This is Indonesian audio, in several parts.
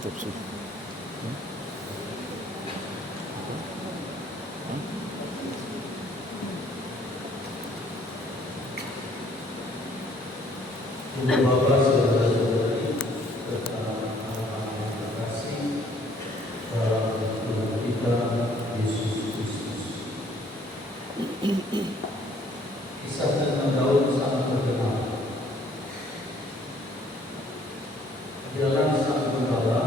tutup sih. Bapak, saudara-saudari, serta anak-anak yang terkasih dalam Tuhan kita Yesus Kristus. Kisah tentang Daud sang terkenal. Jalan sang penggawa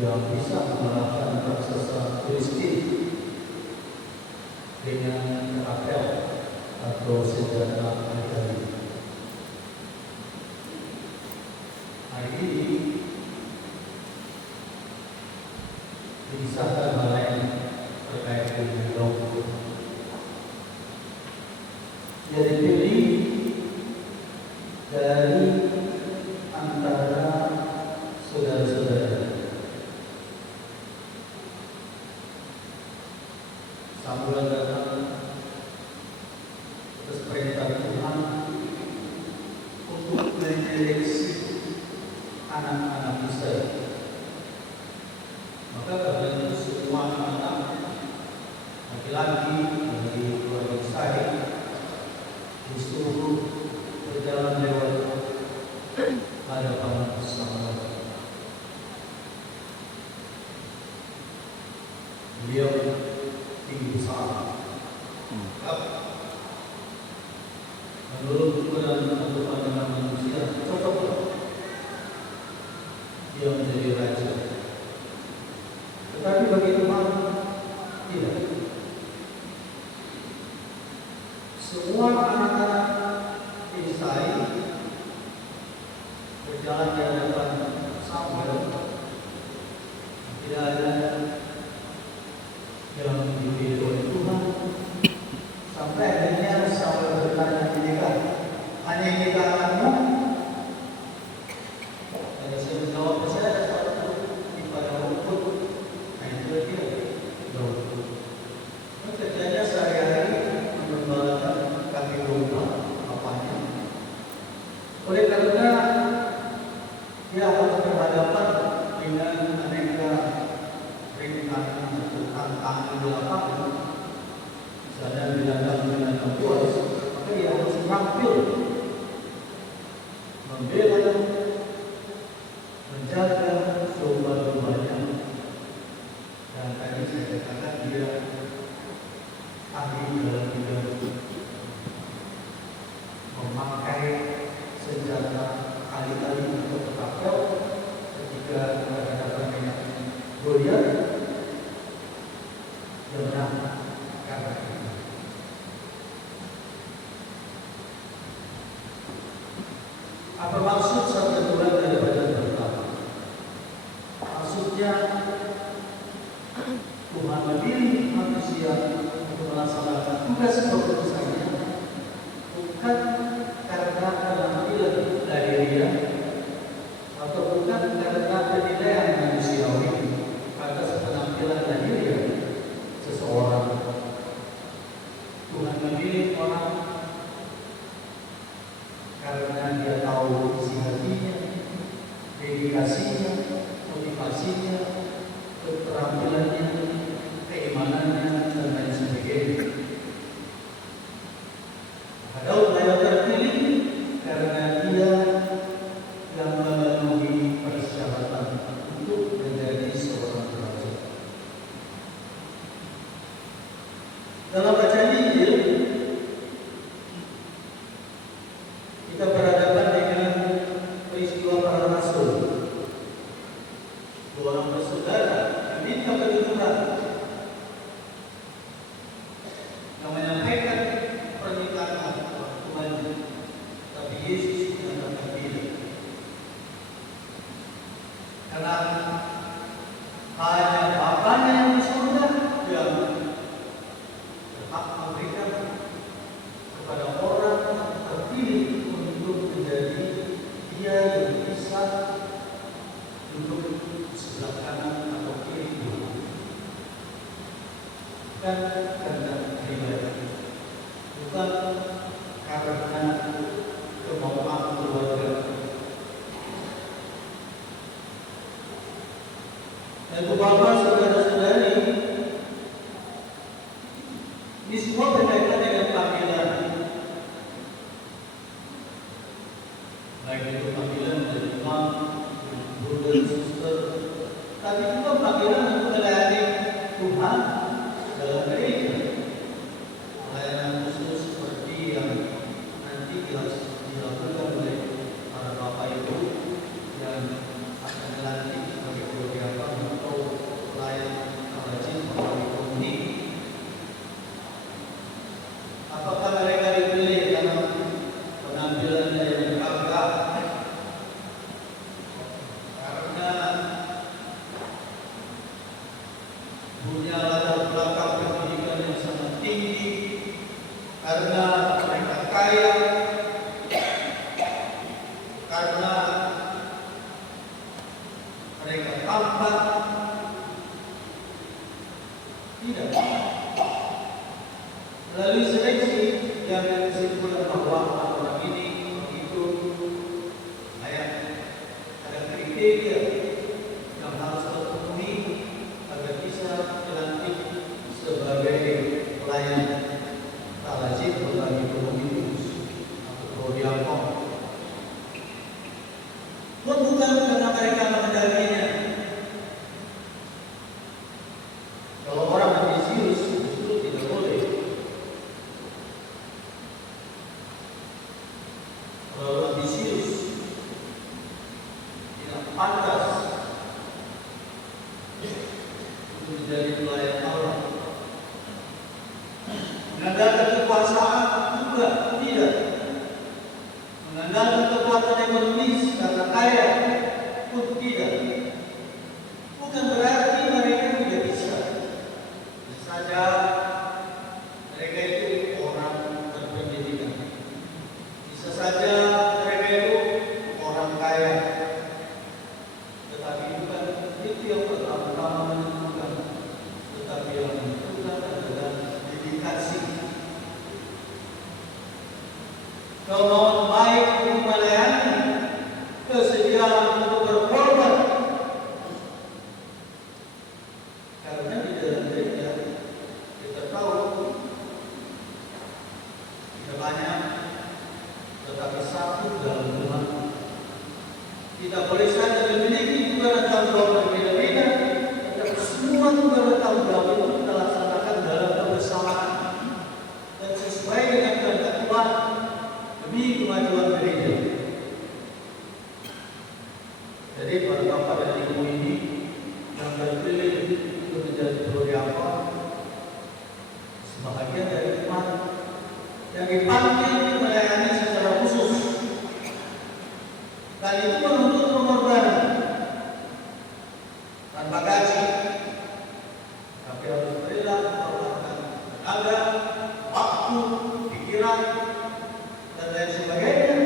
yang bisa mengalahkan raksasa Filistin dengan apel atau senjata ajaib. Hari ini dikisahkan hal lain terkait dengan Daud. Dia dipilih dari antara saudara-saudara. Samuel datang atas perintah Tuhan untuk menyeleksi anak-anak Israel. Maka karena itu semua anak laki-laki dari keluarga Israel disuruh berjalan lewat hadapan Samuel. Beliau tinggi besar, menurut ukuran atau pandangan manusia cocok dia menjadi raja. Tetapi bagi Tuhan tidak. Semua anak-anak Israel berjalan di hadapan Samuel, tidak ada yang dipilih oleh Tuhan. Sampai akhirnya Samuel bertanya kepada hanya ini anakmu? Dan saya menjawab, saya ada satu di padang rumput. Nah itu dia Daud. Kerjanya sehari-hari mengembalakan kaki domba bapaknya. Oleh karena dia harus berhadapan dengan aneka rintangan atau tantangan di lapangan. Misalnya binatang dengan buas, maka dia harus tampil membela, menjaga domba-dombanya. Dan tadi saya katakan dia ahli dalam bidang memakai senjata alih-alih untuk bertapel ketika berhadapan dengan Goliat. Dia menang karena itu. Apa maksud sabda Tuhan daripada pertama? Maksudnya Tuhan memilih manusia untuk melaksanakan tugas pekerjaannya bukan karena penampilan lahiriah atau bukan karena penilaian manusiawi atas penampilan lahiriah seseorang. Tuhan memilih orang karena dia tahu isi hatinya, dedikasinya, motivasinya, keterampilannya, keimanannya, dan lain sebagainya. Daud terpilih karena dia yang memenuhi persyaratan untuk menjadi seorang raja. Dalam bacaan Injil, kita berhadapan dengan peristiwa para rasul. Dua orang bersaudara yang minta perlindungan, yang menyampaikan permintaan Tuhan, tapi Yesus menyatakan tidak. Karena hanya Bapaknya yang di surga yang berhak memberikan kepada orang yang terpilih untuk menjadi dia yang bisa duduk sebelah kanan atau kiri Tuhan. Dan karena pribadi, bukan karena kemauan keluarga. Dan Bapak, saudara-saudari, ini semua berkaitan dengan panggilan, baik itu panggilan dari imam, guru dan suster, tapi juga panggilan untuk melayani Tuhan dalam gereja. Pelayanan khusus seperti yang nanti dilakukan oleh para bapak ibu yang akan dilantik sebagai beberapa atau pelayan rajin melalui komuni. Apakah mereka dipilih dalam penampilannya yang gagah karena punya latar belakang pendidikan yang sangat tinggi, karena mereka kaya, karena mereka tampan? Tidak. Melalui seleksi yang disimpulkan bahwa orang ini itu ada kriteria yang harus terpenuhi agar bisa dilantik sebagai pelayan talazim bagi komunitas atau prodiakon. Bukan karena mereka mengendalinya. Kalau orang ambisius justru tidak boleh. Kalau ambisius tidak pantas untuk menjadi pelayan Allah. Mengandalkan kekuasaan juga tidak. Mengandalkan kekuatan ekonomis karena kaya pun tidak. Bukan berarti mereka tidak bisa. Bisa saja mereka itu orang berpendidikan. Bisa saja mereka itu orang kaya. Tetapi bukan itu yang pertama-tama menentukan. Tetapi yang menentukan adalah dedikasi. Kemauan baik untuk melayani, kesediaan untuk berkorban. Karena di dalam gereja kita tahu tidak banyak, tetapi satu dalam Tuhan. Tidak boleh saja memiliki tugas dan tanggung jawab berbeda-beda, tetapi semua tugas dan tanggung jawab itu kita laksanakan dalam kebersamaan dan sesuai dengan kehendak Tuhan demi kemajuan gereja. Jadi para bapak dan ibu ini yang terpilih untuk menjadi prodiakon sebahagian dari umat yang dipanggil melayani secara khusus, dan itu menuntut pengorbanan tanpa gaji, tapi harus rela mengorbankan tenaga, waktu, pikiran, dan lain sebagainya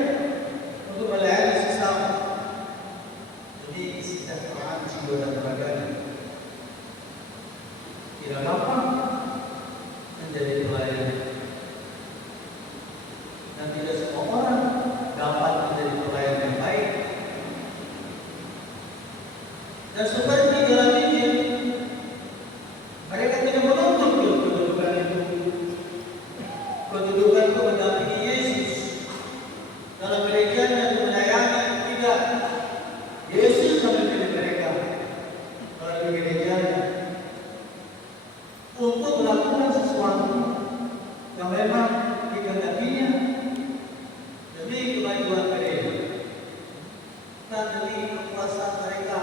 untuk melayani sesama demi kesejahteraan jiwa dan raganya. Tidak gampang menjadi pelayan, dan tidak semua orang dapat menjadi pelayan yang baik. Dan seperti dalam Injil, mereka tidak menuntut kedudukan itu, kedudukan itu mendampingi Yesus dalam gerejanya untuk melayani. Tidak. Yesus memilih mereka melalui gerejanya untuk melakukan sesuatu yang memang dikehendakinya demi kemajuan gereja dan demi kekuasaan mereka,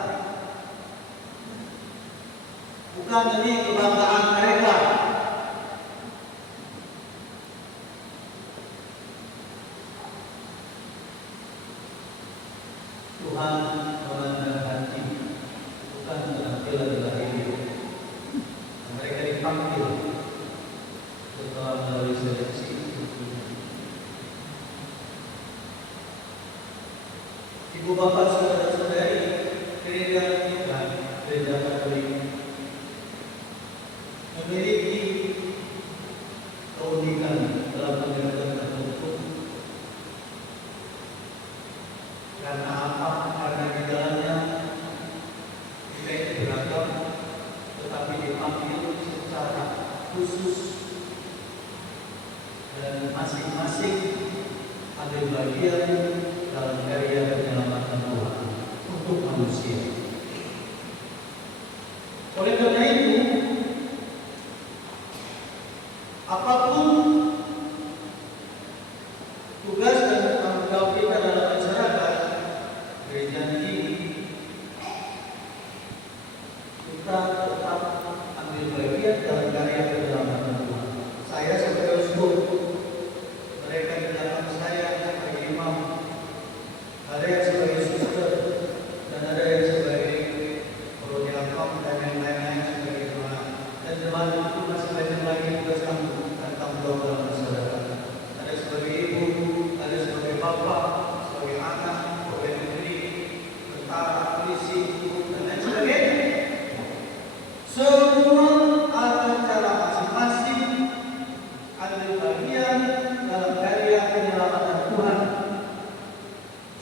bukan demi kebanggaan mereka. Tuhan memandang hati, bukan penampilan lahiriah. Mereka dipanggil setelah melalui seleksi. Ibu bapak saudara-saudari, gereja kita, gereja Katolik, memiliki keunikan dalam penegakan hukum. Karena apa? Karena di dalamnya kita itu beragam, khusus dan masing-masing ambil bagian dalam karya penyelamatan Tuhan untuk manusia. Oleh karena itu, apapun tugas dan tanggung jawab kita dalam masyarakat gereja ini, kita tetap ambil bagian dalam karya penyelamatan Tuhan. Saya sebagai uskup, mereka di belakang saya sebagai imam, ada yang sebagai suster, dan ada yang sebagai prodiakon dan yang lain-lain sebagai jemaat. Dan jemaat itu masih banyak lagi tugas dan tanggung jawab dalam masyarakat. Ada sebagai ibu, ada sebagai bapak, sebagai anak, sebagai negeri, tentara, polisi, dan lain sebagainya. Semua ada cara masing-masing ambil bagian dalam karya penyelamatan Tuhan.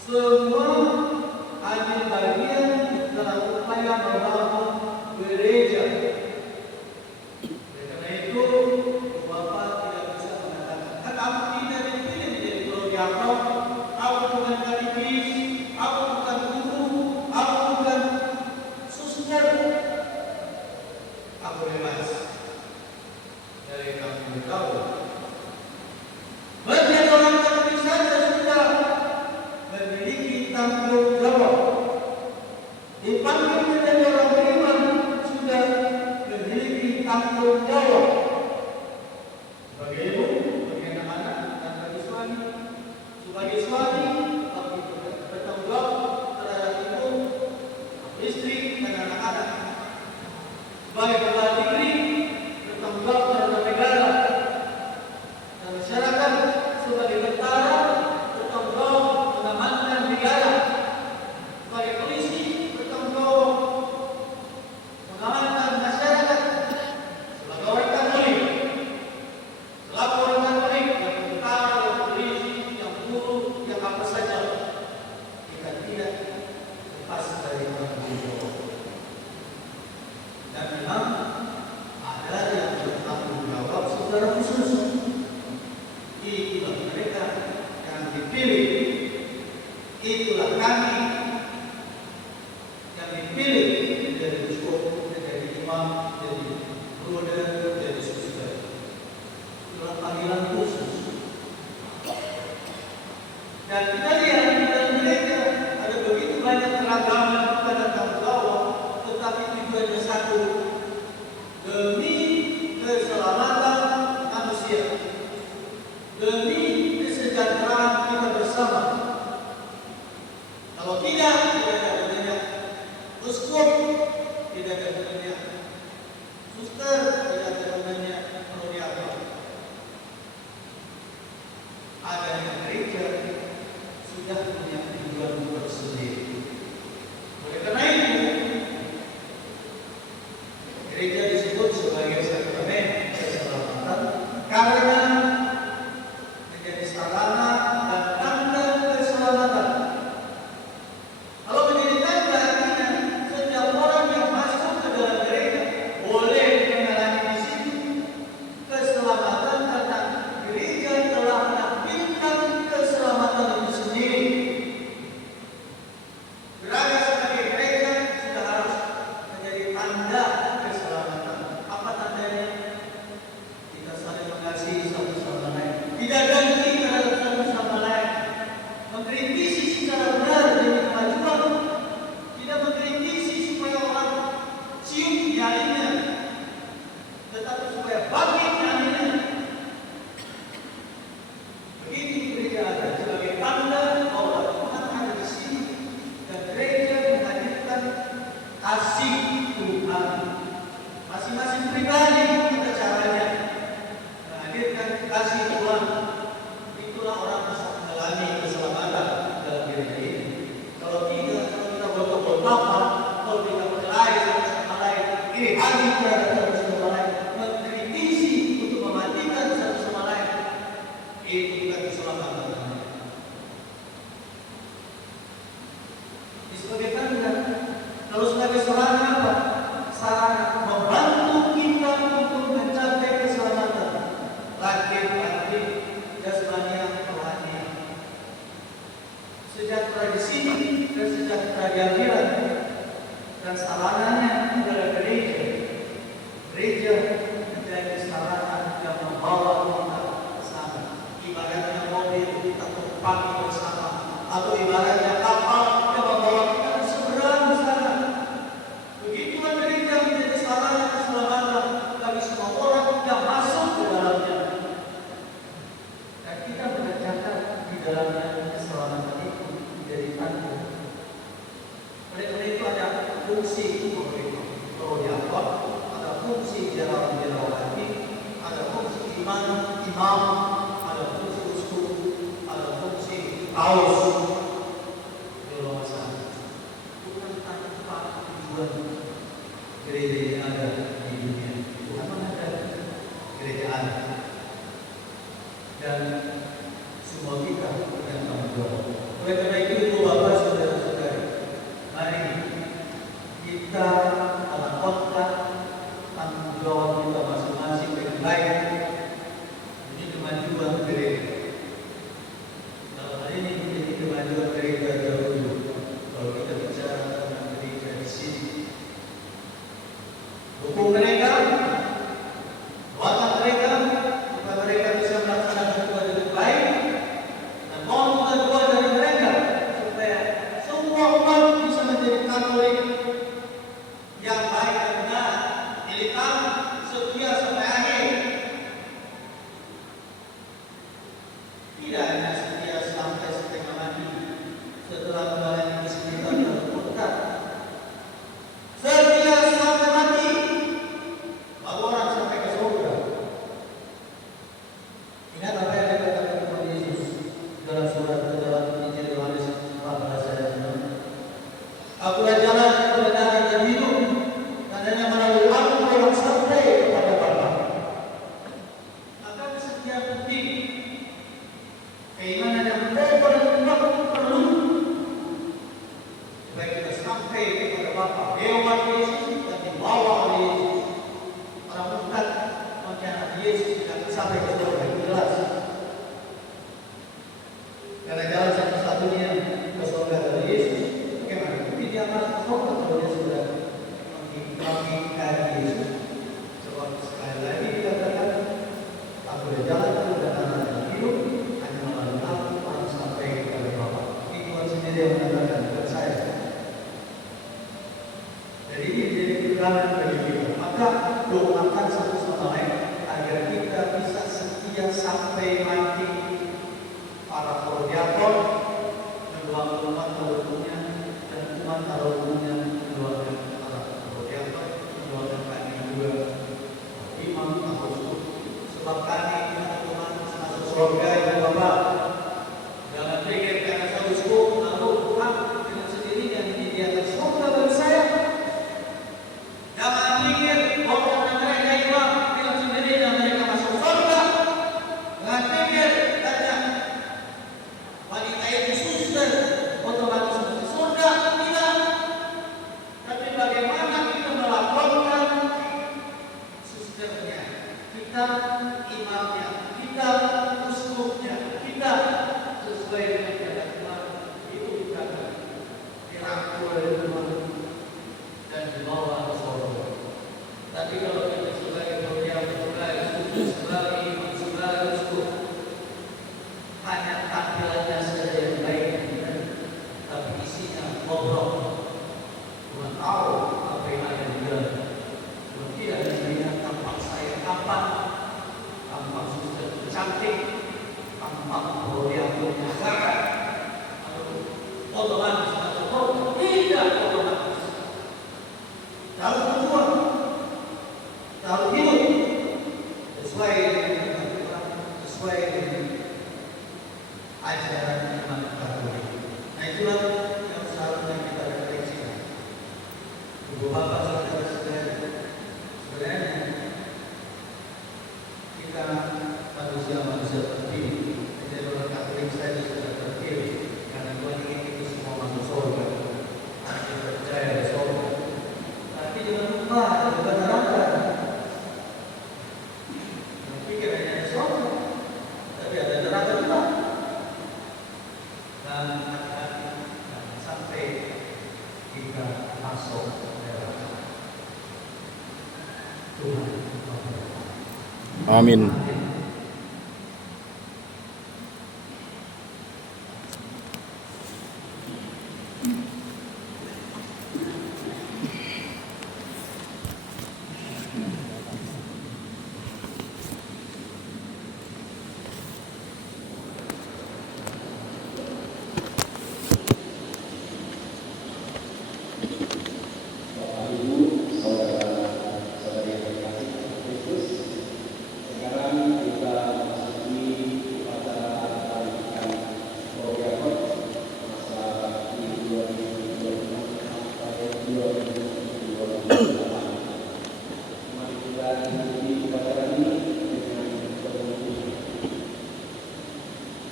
Semua ambil bagian dalam upaya membangun gereja. Oleh karena itu, Bapak tidak bisa mengatakan, kan aku tidak dipilih menjadi prodiakon, aku bukan kadipis, aku bukan guru, aku bukan suster. Aku bebas dari tanggung jawab. Menjadi orang Katolik saja sudah memiliki tanggung jawab. Dipanggil menjadi orang beriman sudah memiliki tanggung jawab. Sebagai ibu, sebagai anak-anak, dan sebagai suami. Sebagai suami, tapi bertanggung jawab terhadap ibu, istri, dan anak-anak. Sebagai kepala negeri, bertanggung jawab terhadap negara dan masyarakat. Sebagai tentara, bertanggung jawab mengamankan negara. Sebagai polisi, bertanggung jawab mengamankan masyarakat. Sebagai orang Katolik, selaku orang Katolik, yang tentara, yang polisi, yang guru, yang apa saja, kita tidak lepas dari tanggung jawab. Dan memang ada yang bertanggung jawab secara khusus. Itulah mereka yang dipilih. Itulah kami yang dipilih menjadi uskup, menjadi imam, menjadi broder, menjadi suster. Itulah panggilan khusus. Dan kita lihat di dalam gereja ada begitu banyak keragaman pada tanggung jawab, tetapi tujuannya satu, demi keselamatan manusia, demi kesejahteraan kita bersama. Kalau tidak ada gunanya uskup, tidak ada gunanya suster, tidak ada gunanya prodiakon. Adanya gereja sudah punya tujuan tersendiri. Oleh karena itu, gereja disebut sebagai sakramen keselamatan karena menjadi sarana dan tanda keselamatan. Kalau menjadi tanda, artinya setiap orang yang masuk ke dalam gereja boleh mengalami di situ keselamatan karena gereja telah menampilkan keselamatan itu sendiri. Berada sebagai gereja sudah harus menjadi tanda keselamatan. Apa tandanya? Kita saling mengasihi satu sama lain, tidak ganti terhadap satu sama lain, mengkritisi secara benar demi kemajuan, tidak mengkritisi supaya orang cium nyalinya, tetapi supaya bangkit nyalinya. Begitu gereja ada sebagai tanda bahwa Tuhan ada di sini dan gereja menghadirkan kasih Tuhan. Masing-masing pribadi ada caranya menghadirkan kasih Tuhan. Itulah orang bisa mengalami keselamatan dalam gereja ini. Kalau tidak, kalau kita bodoh-bodohan, kalau kita berkelahi satu sama lain, iri hati terhadap satu sama lain, mengkritisi untuk mematikan satu sama lain, itu bukan keselamatan. Ini sebagai tanda. Kalau sebagai sarana apa? Sarana membantu kita untuk mencapai sejahtera di sini dan sejahtera di akhirat. Dan sarananya adalah gereja. Gereja menjadi sarana yang membawa kita ke sana. Ibaratnya mobil kita tumpangi bersama, atau ibaratnya kapal yang membawa kita ke seberang sana. Begitulah gereja menjadi sarana keselamatan bagi semua orang yang masuk ke dalamnya. Dan kita mengerjakan di dalamnya keselamatan itu menjadi tanda. Oleh karena itu ada fungsi prodiakon, ada fungsi jerawan-jerawati, ada fungsi imam, ada fungsi uskup, ada fungsi paus. Bukan tanpa tujuan gereja yang ada di dunia. Bukan ada gereja ada. Dan semua kita yang tanggung jawab. Oleh karena itu, Ibu Bapak, saudara-saudari, mari kita melakukan tanggung jawab kita masing-masing dengan baik. Ini kemajuan gereja. Dalam hal ini menjadi kemajuan gereja dahulu. Kalau kita bicara tentang gereja di sini, dukung mereka, doakan mereka, supaya mereka bisa melaksanakan Tuhan dengan baik, dan mohon doa dari mereka supaya semua umat bisa menjadi Katolik yang baik dan benar, militan, setia sampai akhir. Tidak hanya setia sampai setengah mati setelah menjalani kesulitan dan murtad. Setia sampai mati, baru orang sampai ke surga. Ingat apa yang dikatakan Tuhan Yesus dalam dalam Injil Yohanes 14 ayat 6. Akulah jalan, kebenaran dan hidup, dan hanya melalui Aku orang sampai kepada Bapa. Maka kesetiaan penting, keimanan yang betul perlu supaya kita sampai kepada Bapa. Lewat Yesus dan dibawa oleh Yesus. Orang murtad mengkhianati Yesus tidak sampai ke surga, itu jelas. Karena jalan satu-satunya ke surga dari Yesus. Bagaimana? Tapi dia malah ke surga kalau dia sudah mengingkari Yesus. Sebab sekali lagi dikatakan, aku adalah jalan, kebenaran dan hidup, hanya melalui Aku orang sampai kepada Bapa. Ini Tuhan sendiri yang mengatakan, bukan saya. Jadi ini menjadi pegangan bagi kita. Maka doakan satu sama lain agar kita bisa setia sampai mati. Para prodiakon mendoakan umat taruhnya, dan umat taruhnya mendoakan para prodiakon, mendoakan kami juga imam atau uskup. Sebab kami teman-teman masuk surga Ibu Bapak. Jangan pikir karena saya uskup lalu Tuhan dengan sendirinya menyediakan surga bagi saya. Jangan pikir bahwa mereka imam dengan sendirinya mereka masuk surga. Jangan pikir katanya wanita itu suster otomatis masuk surga. Tidak. Tapi bagaimana kita melaporkan susternya, kita imamnya, kita uskupnya, kita sesuai dengan keadaan Tuhan, itu kita dirangkul oleh Tuhan dan dibawa ke surga. Tapi kalau kita sebagai prodiakon, sebagai suster, sebagai imam, sebagai uskup, hanya tampilannya saja yang baik, tapi isinya bobrok. Tuhan tahu apa yang ada di dalam. Tuhan tidak melihat tampak saya tampak, tampak suster cantik, tampak prodiakonnya sangat, otomatis masuk surga. Tidak otomatis. Harus berjuang, harus hidup sesuai dengan Tuhan, sesuai dengan ajaran iman Katolik. Nah, itulah yang seharusnya kita refleksikan. Ibu Bapak, saudara-saudari, sebenarnya kita manusia terpilih. Menjadi orang Katolik saja sudah terpilih, karena Tuhan ingin kita semua masuk surga. Kita percaya ada surga. Tapi jangan lupa ada juga neraka. Jangan pikir hanya ada surga, tapi ada neraka juga. Dan Amin.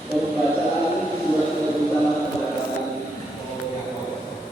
Bapak